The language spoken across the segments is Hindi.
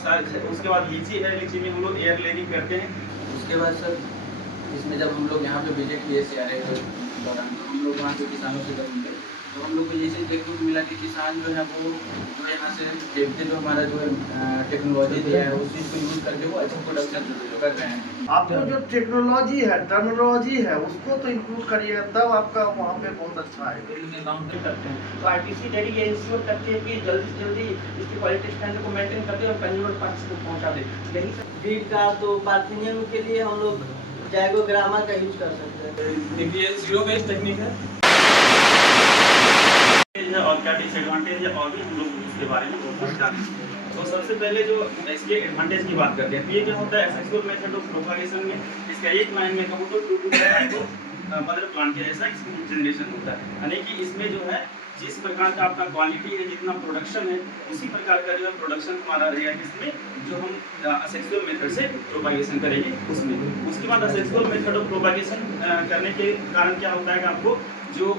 बहुत सारे। उसके बाद लीची है, लीची में हम लोग एयर लेयरिंग करते हैं। उसके बाद सर इसमें जब हम लोग यहाँ पे विजिट किए CRA के दौरान, तो हम लोग वहाँ के किसानों से जब मिले तो हम लोग को ये चीज़ देखने को मिला कि किसान जो है वो जो यहाँ से देखते जो हमारा जो टेक्नोलॉजी दिया है उस चीज़ को यूज़ करके वो अच्छा प्रोडक्शन कर रहे हैं। आपको जो टेक्नोलॉजी है, टर्मिनोलॉजी है, उसको तो इंक्लूड करिएगा, तब आपका वहाँ पे बहुत अच्छा है। करते हैं तो आरटीसी डेयरी ये इंश्योर करती है कि जल्दी से जल्दी इसकी क्वालिटी स्टैंडर्ड को मेंटेन करते हैं और कंज्यूमर पास को पहुंचा दे। यही सब फीड का तो पार्थिनियम के लिए हम लोग जाइगोग्रामा का यूज कर सकते हैं। देखिए जीरो वेस्ट टेक्निक है और क्या डिसएडवांटेज है और भी हम लोग इसके बारे में बहुत जानें। तो सबसे पहले जो इसके एडवांटेज की बात करते हैं, तो ये क्या होता है एसेक्सुअल मेथड ऑफ प्रोपागेशन में इसका एक लाइन में कहूँ तो 2 to 5 मदर प्लांट के जैसा इसमें जनरेशन होता है। यानी कि इसमें जो है जिस प्रकार का आपका क्वालिटी है, जितना प्रोडक्शन है, उसी प्रकार का जो है प्रोडक्शन हमारा रहेगा इसमें जो हम असेक्सुअल मेथड से प्रोपागेशन करेंगे उसमें। उसके बाद असेक्सुअल मेथड ऑफ प्रोपागेशन करने के कारण क्या होता है कि आपको जो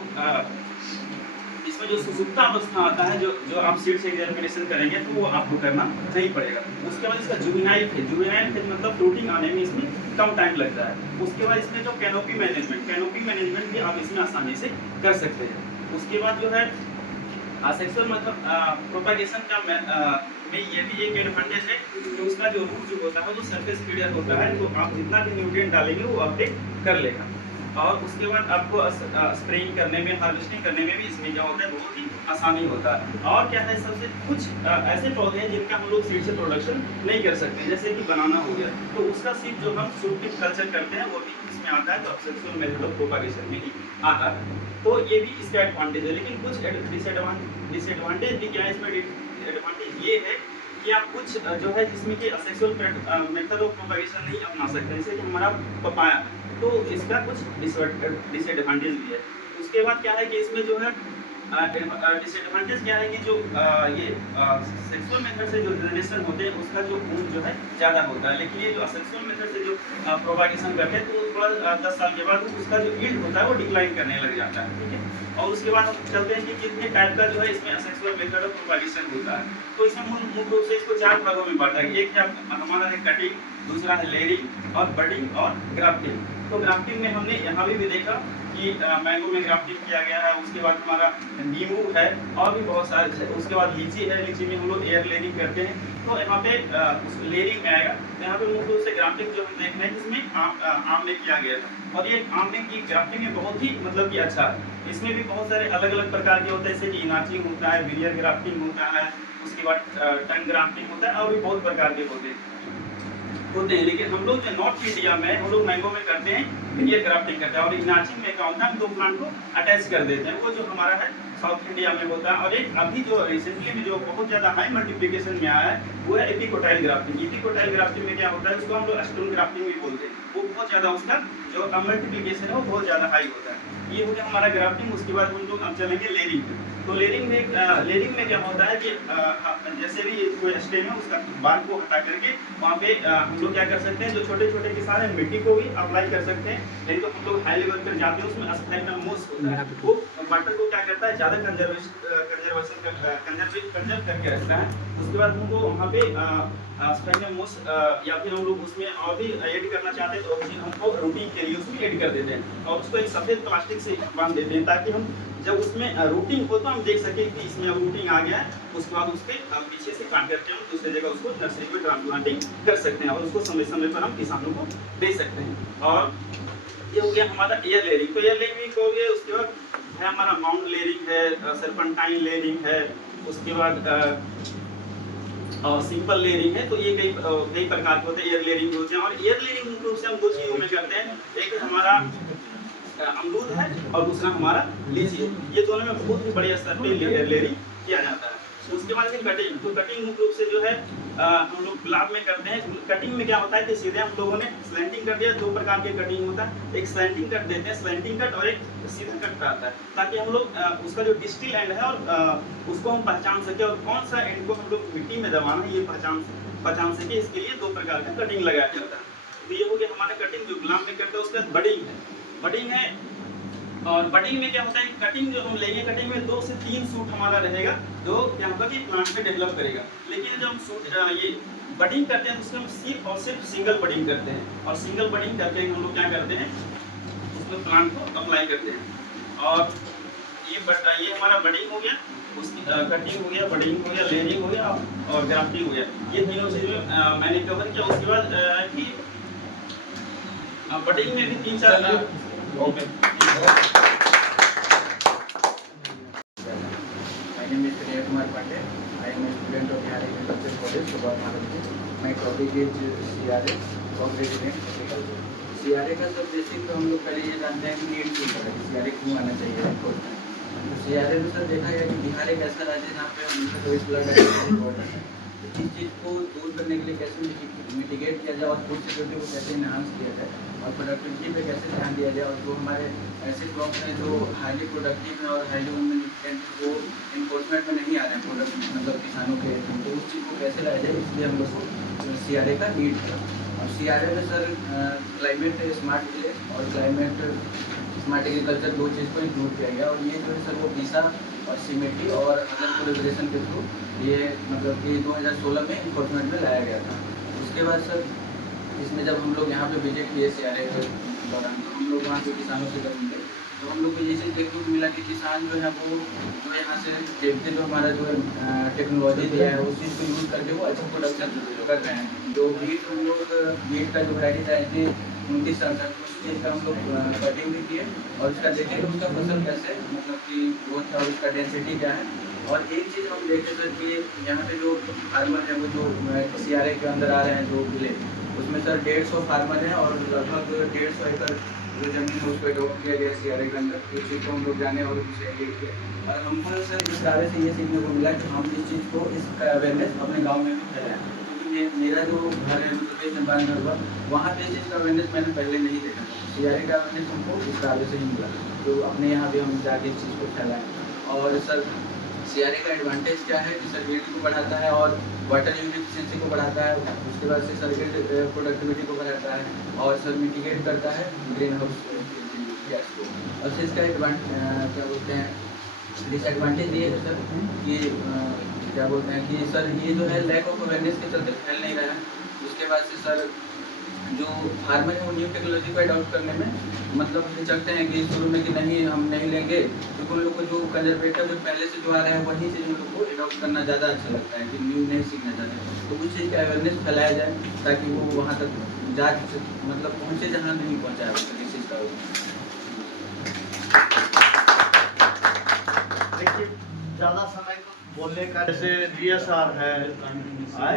इसमें जो सुसुप्ता अवस्था आता है, जो आप सीड से जर्मिनेशन करेंगे तो वो आपको करना नहीं पड़ेगा। उसके बाद इसका जुवेनाइल फेज मतलब फ्रूटिंग आने में इसमें कम टाइम लगता है। उसके बाद इसमें जो कैनोपी मैनेजमेंट भी आप इसमें आसानी से कर सकते हैं। उसके बाद जो है असेक्सुअल मतलब प्रोपागेशन का में ये भी एक एडवांटेज है कि उसका जो रूट जो होता है वो सरफेस फीडर होता है, तो आप जितना भी न्यूट्रिएंट डालेंगे वो अपटेक कर लेगा। और उसके बाद आपको स्प्रेइंग करने में, हार्वेस्टिंग करने में भी इसमें क्या होता है बहुत ही आसानी होता है। और क्या है सबसे कुछ ऐसे पौधे हैं जिनका हम लोग सीड से प्रोडक्शन नहीं कर सकते, जैसे कि बनाना हो गया, तो उसका सीड जो हम सूटिंग कल्चर करते हैं वो भी इसमें आता है, तो असेक्सुअल मेथड ऑफ प्रोपागेशन में ही आता है। तो ये भी इसका एडवांटेज है। लेकिन कुछ डिसएडवांटेज भी क्या है इसमें। एडवांटेज ये है कि आप कुछ जो है जिसमें कि असेक्सुअल मेथड ऑफ प्रोपागेशन नहीं अपना सकते, जैसे कि हमारा पपाया, तो इसका कुछ डिसएडवांटेज भी है। उसके बाद क्या है कि इसमें जो है डिसएडवांटेज क्या है कि जो ये सेक्सुअल मेथड से जो जनरेशन होते हैं उसका जो गुण जो है ज़्यादा होता है, लेकिन ये जो असेक्सुअल मेथड से जो प्रोपागेशन करते हैं तो थोड़ा 10 साल के बाद उसका जो यील्ड होता है वो डिक्लाइन करने लग जाता है, ठीक है। और उसके बाद हम चलते हैं कि कितने टाइप का जो है इसमें असेक्सुअल मेथड ऑफ प्रोपागेशन होता है। तो इसमें मुख्य रूप से इसको 4 भागों में बांटा है। एक हमारा है कटिंग, दूसरा है लेयरिंग और बडिंग और ग्राफ्टिंग। तो ग्राफ्टिंग में हमने यहाँ भी देखा कि मैंगो में ग्राफ्टिंग किया गया है। उसके बाद हमारा नींबू है और भी बहुत सारे। उसके बाद लीची है, लीची में हम लोग एयर लेयरिंग करते हैं, तो यहाँ पे लेयरिंग में आएगा। तो यहाँ पे मुख्य रूप से ग्राफ्टिंग जो हम देख रहे हैं जिसमें आम में किया गया था, और ये आम में की ग्राफ्टिंग में बहुत ही मतलब कि अच्छा है। इसमें भी बहुत सारे अलग अलग प्रकार के होते हैं, जैसे कि इनाचिंग होता है, बिलियर ग्राफ्टिंग होता है, उसके बाद टंग ग्राफ्टिंग होता है, और भी बहुत प्रकार के होते हैं। लेकिन हम लोग जो नॉर्थ इंडिया में हम लोग मैंगो में करते हैं बिलियर ग्राफ्टिंग करते हैं, और इनाचिंग में क्या होता है हम 2 प्लांट को अटैच कर देते हैं, वो जो हमारा है साउथ इंडिया में होता है। और एक अभी जो रिसेंटली में जो बहुत ज़्यादा हाई मल्टीप्लिकेशन में आया है वो है एपिकोटाइल ग्राफ्टिंग। एपिकोटाइल ग्राफ्टिंग में क्या होता है उसको हम लोग स्टोन ग्राफ्टिंग भी बोलते हैं। वो बहुत ज़्यादा उसका जो मल्टीप्लिकेशन है वो बहुत ज़्यादा हाई होता है। ये हो गया हमारा ग्राफ्टिंग। उसके बाद हम लोग चलेंगे लेयरिंग पे। तो लेयरिंग में क्या होता है कि जैसे भी कोई स्टेम है उसका बाल को हटा करके वहाँ पे हम लोग क्या कर सकते हैं, जो छोटे छोटे किसान हैं मिट्टी को भी अप्लाई कर सकते हैं। नहीं तो हम लोग हाई लेवल पर जाते हैं, उसमें अस्पाइनल मोस होता है, वो वाटर को क्या करता है ज़्यादा कंजर्व करके रखता है। उसके बाद हमको वहाँ पे अस्पाइनल मोस या फिर हम लोग उसमें और भी ऐड करना चाहते हैं तो ऑक्सीजन हमको रूटिंग के लिए उसमें ऐड कर देते हैं, और उसको एक सफ़ेद प्लास्टिक से बांध देते हैं, ताकि हम जब उसमें रूटिंग हो तो हम देख सकें कि इसमें अब रूटिंग आ गया है। उसके बाद उसके पीछे से काट करके हम दूसरी जगह उसको नर्सरी में ट्रांसप्लांटिंग कर सकते हैं, और उसको समय समय पर हम किसानों को दे सकते हैं। और ये हो गया हमारा एयर लेयरिंग। तो एयर लेयरिंग हो गया। उसके बाद है हमारा माउंट लेयरिंग है, सर्पेंटाइन लेयरिंग है, उसके बाद सिंपल लेयरिंग है। तो ये कई प्रकार के होते हैं, एयर लेयरिंग होते हैं। और एयर लेयरिंग मुख्य रूप से हम 2 चीज़ों में करते हैं, एक हमारा अमरूद है और दूसरा हमारा लीची है। ये दोनों में बहुत ही बड़े स्तर पे एयर लेयरिंग किया जाता है। उसके बाद फिर कटिंग। तो कटिंग मुख्य रूप से जो है हम लोग गुलाब में करते हैं। कटिंग में क्या होता है कि सीधे हम लोगों ने स्लैंटिंग कर दिया। 2 प्रकार के कटिंग होता है, एक स्लैंटिंग कट देते हैं, स्लैंटिंग कट, और एक सीधा कट आता है, ताकि हम लोग उसका जो डिस्टिल एंड है और उसको हम पहचान सके, और कौन सा एंड को हम लोग मिट्टी में दबाना है ये पहचान सके। इसके लिए 2 प्रकार का कटिंग लगाया जाता है। तो ये हो गया हमारा कटिंग जो गुलाब में करते हैं। उसके बाद बडिंग है। बडिंग है और बडिंग में क्या होता है, कटिंग जो हम लेंगे, कटिंग में 2 से 3 सूट हमारा रहेगा जो क्या होगा कि प्लांट पे डेवलप करेगा। लेकिन जब हम सूट ये बडिंग करते हैं तो उसमें हम सिर्फ और सिर्फ सिंगल बडिंग करते हैं, और सिंगल बडिंग करके हम लोग क्या करते हैं, उसमें प्लांट को अप्लाई करते हैं। और ये हमारा बडिंग हो गया, उसकी कटिंग हो गया, बडिंग हो गया, लेयरिंग हो गया और ग्राफ्टिंग हो गया। ये तीनों चीज़ें मैंने कवर किया। उसके बाद कि बडिंग में भी 3-4 okay. My name is Priya Kumar Pandey. I am a student of Bihar Agriculture College, Subha Bharat. My topic is CRA, Crop Resilient Agriculture. CRA का सब बेसिक तो हम लोग पहले ये जानते हैं कि नीड क्यों है, CRA क्यों आना चाहिए। तो CRA में सर देखा गया कि बिहार एक ऐसा राज्य है जहाँ पे फ्लड इम्पोर्टेंट है। तो इस चीज़ को दूर करने के लिए कैसे मिटिगेट किया जाए और फूड सिक्योरिटी को कैसे इन्हांस किया जाए और प्रोडक्टिविटी पे कैसे ध्यान दिया जाए, और जो हमारे ऐसे क्रॉप हैं जो हाईली प्रोडक्टिव हैं और हाईली उनमें वो इन्फोर्समेंट में नहीं आ रहे हैं प्रोडक्ट मतलब किसानों के, तो उस चीज़ को कैसे लाया जाए, इसलिए हम लोग को CRA का नीड था। और CRA में सर क्लाइमेट स्मार्ट विलेज और क्लाइमेट स्मार्ट एग्रीकल्चर 2 चीज़ को इंक्लूड किया गया। और ये जो है सर वो DISA और CMETI और अदर कोलैबोरेशन के थ्रू ये मतलब कि 2016 में इन्फोर्समेंट में लाया गया था। उसके बाद सर इसमें जब हम लोग यहाँ पे विजिट किए CRA के दौरान, तो हम लोग वहाँ के किसानों से जब मिले तो हम लोग को ये चीज़ देखने को मिला कि किसान जो है वो जो यहाँ से देखते जो हमारा जो टेक्नोलॉजी दिया है उस चीज़ को यूज़ करके वो अच्छा प्रोडक्शन कर रहे हैं। जो बीट हम लोग बीट का जो वैरायटी था 29-67 उस चीज़ का हम लोग कटिंग भी किए और उसका देखेंगे उसका फसल कैसे मतलब कि ग्रोथ और उसका डेंसिटी क्या है। और एक चीज़ हम देखे सर कि यहाँ पे जो फार्मर है वो जो CRA के अंदर आ रहे हैं जो विलेज, उसमें सर 150 फार्मर हैं और लगभग 150 एकड़ जो जमीन है उसको एडॉप्ट किया गया CRA के अंदर। तो इस चीज़ को हम लोग जाने और उसे एंगेज किया और हमको सर इस कार्य से ये सीखने को मिला कि हम इस चीज़ को इसका अवेयरनेस अपने गाँव में भी फैलाएं, क्योंकि मेरा जो घर है मतलब चंपारण हुआ वहाँ पे इस चीज़ का अवेयरनेस मैंने पहले नहीं देखा। CRA का अवेयरनेस हमको इस कार्य से ही मिला, तो अपने यहाँ भी हम जाके इस चीज़ को फैलाएँ। और सर CRA का एडवांटेज क्या है कि सर यील्ड को बढ़ाता है और वाटर यूज एफिशिएंसी को बढ़ाता है, उसके बाद से सर्किट प्रोडक्टिविटी को बढ़ाता है और सर मिटिगेट करता है ग्रीन हाउस गैस को। और फिर इसका क्या बोलते हैं डिसएडवांटेज ये है सर कि क्या बोलते हैं कि सर ये जो है लैक ऑफ अवेयरनेस के चलते फैल नहीं रहा है। उसके बाद से सर जो फार्मर है वो न्यू टेक्नोलॉजी को अडॉप्ट करने में मतलब हिचकते हैं कि शुरू में कि नहीं हम नहीं लेंगे, क्योंकि उन लोग को जो कंजर्वेटिव जो पहले से जो आ रहे हैं वहीं से उन लोग को अडॉप्ट करना ज़्यादा अच्छा लगता है कि न्यू नहीं सीखना चाहते हैं। तो उस चीज़ का अवेयरनेस फैलाया जाए ताकि वो वहाँ तक जा मतलब पहुँचे जहाँ नहीं पहुँचा है इस चीज़ का। देखिए ज़्यादा समय बोलने का जैसे DSR है,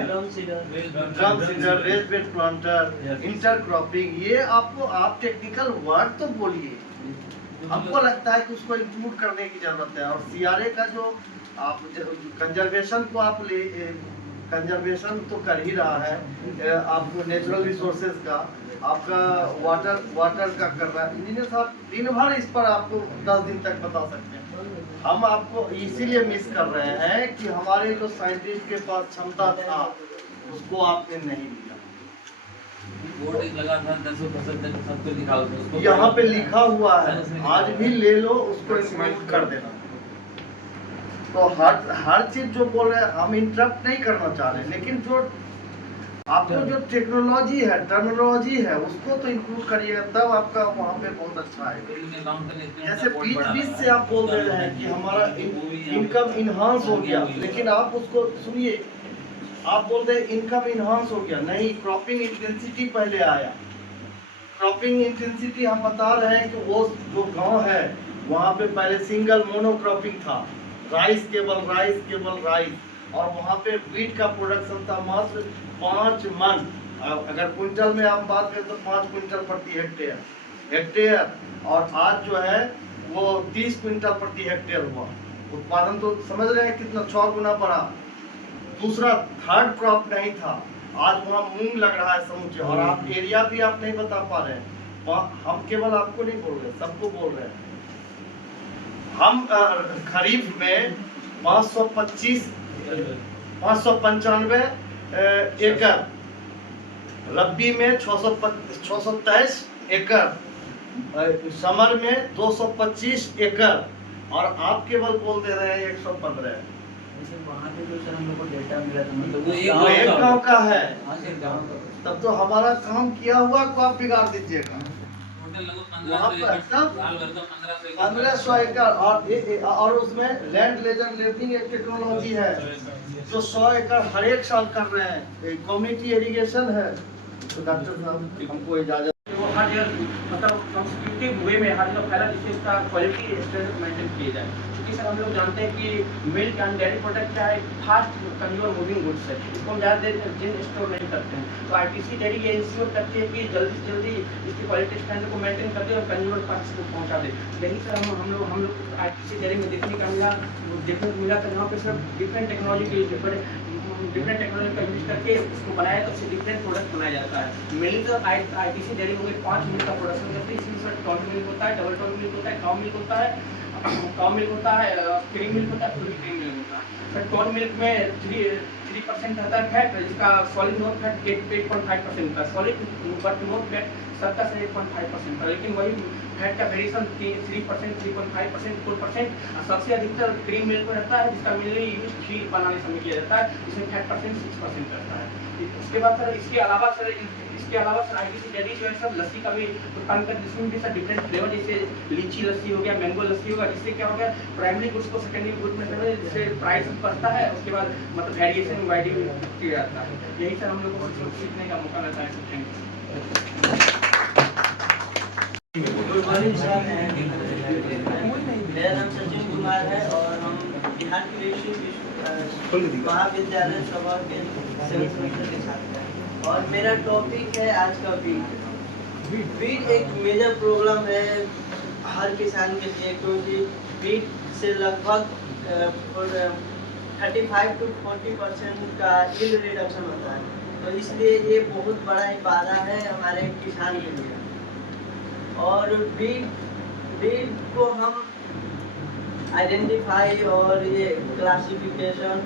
drum seeder, raised bed planter, intercropping, ये आपको आप टेक्निकल वर्ड तो बोलिए, हमको लगता है कि उसको इंक्लूड करने की जरूरत है। और CRA का जो आप कंजर्वेशन को आप कंजर्वेशन तो कर ही रहा है, आपको नेचुरल रिसोर्सेज का आपका वाटर का कर रहा है। इंजीनियर साहब दिन भर इस पर आपको 10 दिन तक बता सकते हैं। हम आपको इसीलिए मिस कर रहे हैं कि हमारे जो साइंटिस्ट के पास क्षमता था उसको आपने नहीं दिया। बोर्ड लगा था 10% तक सब कुछ लिखा हुआ है, यहाँ पे लिखा हुआ है, आज भी ले लो उसको इंक्लूड कर देना। तो हर चीज जो बोल रहे हैं हम इंटरप्ट नहीं करना चाह रहे, लेकिन जो आपको जो टेक्नोलॉजी है टर्मिनोलॉजी है उसको तो इंक्लूड करिएगा, तब आपका वहाँ पे बहुत अच्छा है। जैसे बीच से आप बोल रहे हैं कि हमारा इनकम इन्हांस हो गया, लेकिन आप उसको सुनिए, आप बोल रहे इनकम इन्हांस हो गया, नहीं, क्रॉपिंग इंटेंसिटी पहले आया। क्रॉपिंग इंटेंसिटी हम बता रहे हैं कि वो जो गांव है वहाँ पे पहले सिंगल मोनोक्रॉपिंग था, राइस केवल राइस, और वहाँ पे वीट का प्रोडक्शन था मात्र 5 मन, अगर क्विंटल में आप बात करें तो 5 क्विंटल प्रति हेक्टेयर, और आज जो है वो 30 क्विंटल प्रति हेक्टेयर हुआ उत्पादन। तो समझ रहे हैं कितना 6 गुना बढ़ा। दूसरा थर्ड क्रॉप नहीं था, आज वहाँ मूंग लग रहा है समूचे, और आप एरिया भी आप नहीं बता पा रहे हैं। हम केवल आपको नहीं बोल रहे, सबको बोल रहे हैं। हम खरीफ में 595 एकड़, रबी में 623 एकड़, समर में 225 एकड़ और आप केवल बोल दे रहे हैं 115। जैसे वहाँ पे जो सर हम लोग को डेटा मिला था मतलब वो उस एक गाँव एक का- गांव का है, हाँ सर गाँव का। तब तो हमारा काम किया हुआ को आप बिगाड़ दीजिएगा। टोटल लगभग वहाँ 1500 पर एकड़ सब साल भर का 1500 एकड़ 1500 एकड़ और उसमें लैंड लेजर लेवलिंग एक टेक्नोलॉजी है जो 100 एकड़ हर एक साल कर रहे हैं। कम्युनिटी इरिगेशन है। तो डॉक्टर साहब हमको इजाजत वो हर जगह मतलब कंस्टिट्यूटिव वे में हर जगह फैला जिससे इसका क्वालिटी स्टैंडर्ड मेंटेन किया जाए। क्योंकि सर हम लोग जानते हैं कि मिल्क एंड डेयरी प्रोडक्ट क्या है, फास्ट कंज्यूमर मूविंग गुड्स है, इसको हम ज़्यादा देर जिन स्टोर नहीं करते हैं। तो आरटीसी डेयरी ये इंश्योर करती है कि जल्दी से जल्दी इसकी क्वालिटी स्टैंडर्ड को मेंटेन कर दे और कंज्यूमर पास को पहुँचा दे। यही सर हम लोग आरटीसी डेयरी में देखने को मिला था जहाँ पे सिर्फ डिफरेंट टेक्नोलॉजी के डिफरेंट टेक्नोलॉजी का यूज करके इसको बनाया तो उससे डिफरेंट प्रोडक्ट बनाया जाता है। मेनली तो आईटीसी डेयरी में 5 मिल्क का प्रोडक्शन करते हैं। इसमें सर टॉल मिल्क होता है, डबल टॉल मिल्क होता है, काउ मिल्क होता है, क्रीम मिल्क होता है, फुल क्रीम मिल्क होता है। सर टॉल मिल्क में 3% रहता है फैट, जिसका सॉलिड नोट फैट 8.5% का, सॉलिड बट नोट फैट 70 से 8.5% का। लेकिन वही फैट का वेरिएशन 3%, 3.5%, 4%। सबसे अधिकतर क्रीम मिल्क में रहता है जिसका मेनली यूज खीर बनाने समय किया जाता है, इसमें फैट परसेंट 6% रहता है। इसके बाद सर इसके अलावा सर आईटीसी डेयरी जो है सर लस्सी का भी उत्पादन कर, जिसमें भी सर डिफरेंट फ्लेवर जैसे लीची लस्सी हो गया, मैंगो लस्सी होगा, जिससे क्या हो गया प्राइमरी गुड्स को सेकेंडरी गुड में सर जिससे प्राइस बढ़ता है, उसके बाद मतलब वेरिएशन वाइडिंग किया जाता है। यही सर हम लोग को सीखने का मौका मिलता है। Thank you. Good morning sir, मेरा नाम सचिन कुमार है और हम बिहार कृषि महाविद्यालय सभा के सेवेंथ सेमेस्टर के छात्र हैं। और मेरा टॉपिक है आज का बीट। बीट एक मेजर प्रॉब्लम है हर किसान के लिए, क्योंकि बीट से लगभग 35 to 40% का यील्ड रिडक्शन होता है। तो इसलिए ये बहुत बड़ा एक बाधा है हमारे किसान के लिए। और बीट को हम आइडेंटिफाई और ये क्लासिफिकेशन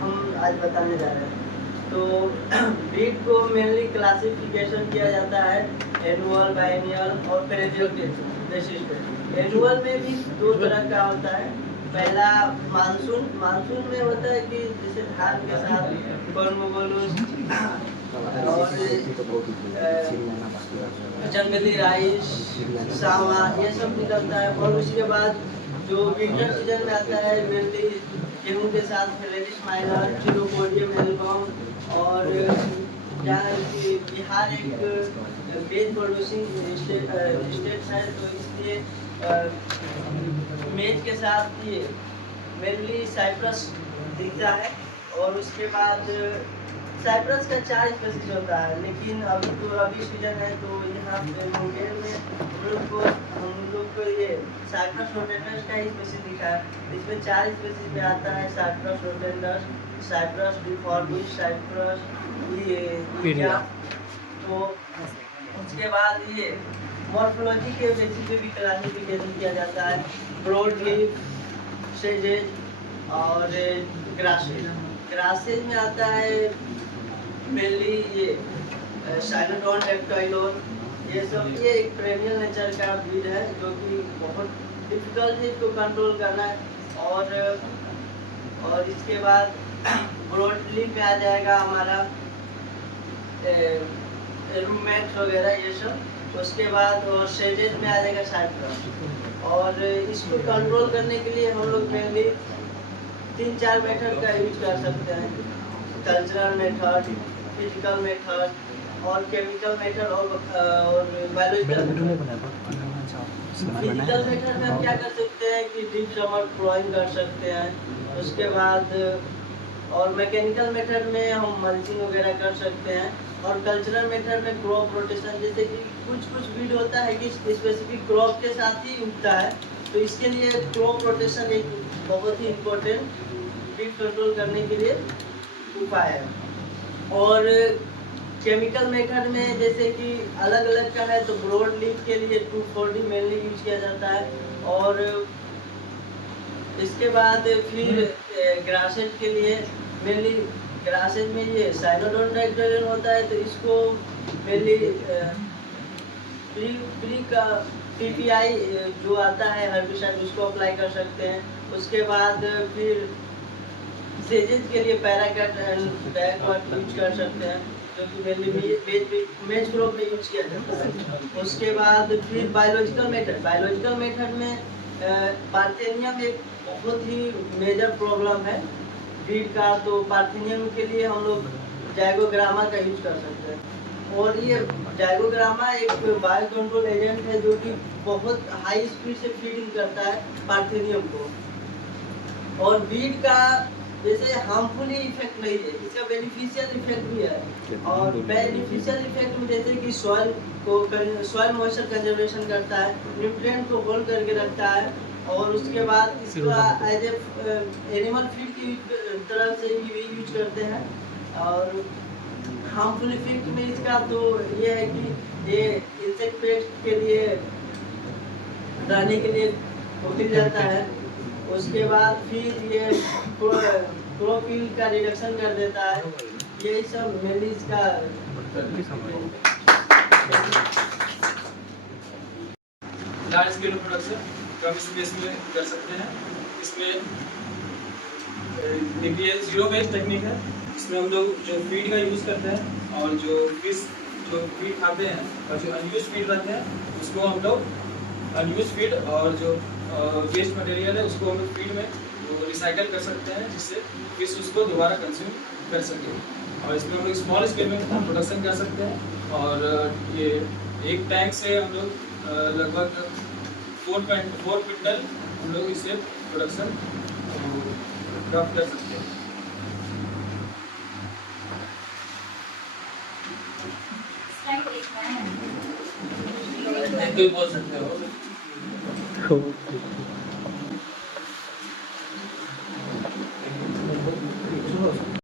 हम आज बताने जा रहे हैं। तो बीट को मेनली क्लासिफिकेशन किया जाता है एनुअल, बाइनियल और पेरिनियल के बेसिस पे। एनुअल में भी 2 तरह का होता है। पहला मानसून में होता है कि जैसे धान के साथ बर्नोबोलस और जंगली राइस, सावा, ये सब निकलता है। और उसके बाद जो विंटर सीजन में आता है मेनली गेहूं के साथ फेलेरिस माइनर, चिलोपोडियम एल्बम। और जहाँ कि बिहार एक बेज प्रोड्यूसिंग स्टेट है, तो इसलिए मेज के साथ ये मेनली साइप्रस दिखता है। और उसके बाद साइप्रस का 4 स्पीशीज होता है, लेकिन अभी सीजन है तो यहाँ पे मुंगेर में हम लोग को ये साइप्रस रोटेंडस का ही स्पीशीज दिखा है। इसमें 4 स्पीशीज में आता है Cyperus rotundus, Cyperus difformis, Cyperus ये। तो उसके बाद ये मॉर्फोलॉजी के बेसिस पे भी क्लासिफिकेशन किया जाता है, ब्रॉड लीफ, सेजेज और ग्रासेज। ग्रासेज में आता है मेनली ये साइनोडोन डेक्टाइलोन, ये सब। ये एक पेरेनियल नेचर का ब्रीड है जो कि बहुत डिफिकल्ट है इसको कंट्रोल करना है। और इसके बाद ब्रॉडली में आ जाएगा हमारा रूममेट वगैरह ये सब। उसके बाद और सेजेज में आ जाएगा साइप्रस। और इसको कंट्रोल करने के लिए हम लोग मेनली 3-4 मेथड का यूज कर सकते हैं। कल्चरल मेथड, फिजिकल मेथड और केमिकल मेथड और बायोलॉजिकल मेथड। फिजिकल मेथड में हम क्या कर सकते हैं कि डीप समर फ्लोइंग कर सकते हैं। उसके बाद और मैकेनिकल मेथड में हम मल्चिंग वगैरह कर सकते हैं। और कल्चरल मेथड में क्रॉप रोटेशन, जैसे कि कुछ बीट होता है कि स्पेसिफिक क्रॉप के साथ ही उगता है, तो इसके लिए क्रॉप रोटेशन एक बहुत ही इम्पोर्टेंट बीट कंट्रोल करने के लिए उपाय है। और केमिकल मेथड में जैसे कि अलग अलग का है, तो ब्रॉड लीफ के लिए 2,4-D मेनली यूज किया जाता है। और इसके बाद फिर ग्रासेज के लिए मेनली ग्रासेज में ये साइनोडोन डाइक्लोरिन होता है, तो इसको मेनली प्री का PPI जो आता है हर्बिसाइड उसको अप्लाई कर सकते हैं। उसके बाद फिर सेजेस के लिए पैराकट एंड डायक्वाट यूज कर सकते हैं, जो कि मेनली मेज ग्रोथ में यूज किया जाता है। उसके बाद फिर बायोलॉजिकल मेथड में पार्थेनियम एक बहुत ही मेजर प्रॉब्लम है वीड का, तो पार्थेनियम के लिए हम लोग जाइगोग्रामा का यूज कर सकते हैं। और ये जाइगोग्रामा एक बायो कंट्रोल एजेंट है जो कि बहुत हाई स्पीड से फीडिंग करता है पार्थेनियम को। और वीड का जैसे हार्मफुल इफेक्ट नहीं है, इसका बेनिफिशियल इफेक्ट भी है। और बेनिफिशियल इफेक्ट में जैसे कि सॉइल मॉइस्चर कंजर्वेशन करता है, न्यूट्रिएंट को होल्ड करके रखता है, और उसके बाद इसका एज ए एनिमल फीड की तरह से भी यूज करते हैं। और हार्मफुल इफेक्ट में इसका तो ये है कि ये इंसेक्ट पेस्ट के लिए दाने के लिए उपयोग जाता है। उसके बाद फिर ये क्लोरोफिल का रिडक्शन कर देता है। यही सब मेनली इसका लार्ज स्केल प्रोडक्शन कम स्पेस में कर सकते हैं। इसमें देखिए जीरो वेस्ट टेक्निक है। इसमें हम लोग जो फीड का यूज़ करते हैं और जो फिश जो फीड खाते हैं और जो अनयूज फीड रहते हैं उसको हम लोग अनयूज फीड और जो वेस्ट मटेरियल है उसको हम लोग फीड में रिसाइकल कर सकते हैं, जिससे फिश उसको दोबारा कंज्यूम कर सके। और इसमें हम लोग स्मॉल स्केल में प्रोडक्शन कर सकते हैं। और ये एक टैंक से हम लोग लगभग 4 क्विंटल हम लोग इससे प्रोडक्शन प्राप्त कर सकते हैं। कोई बोल सकते हो।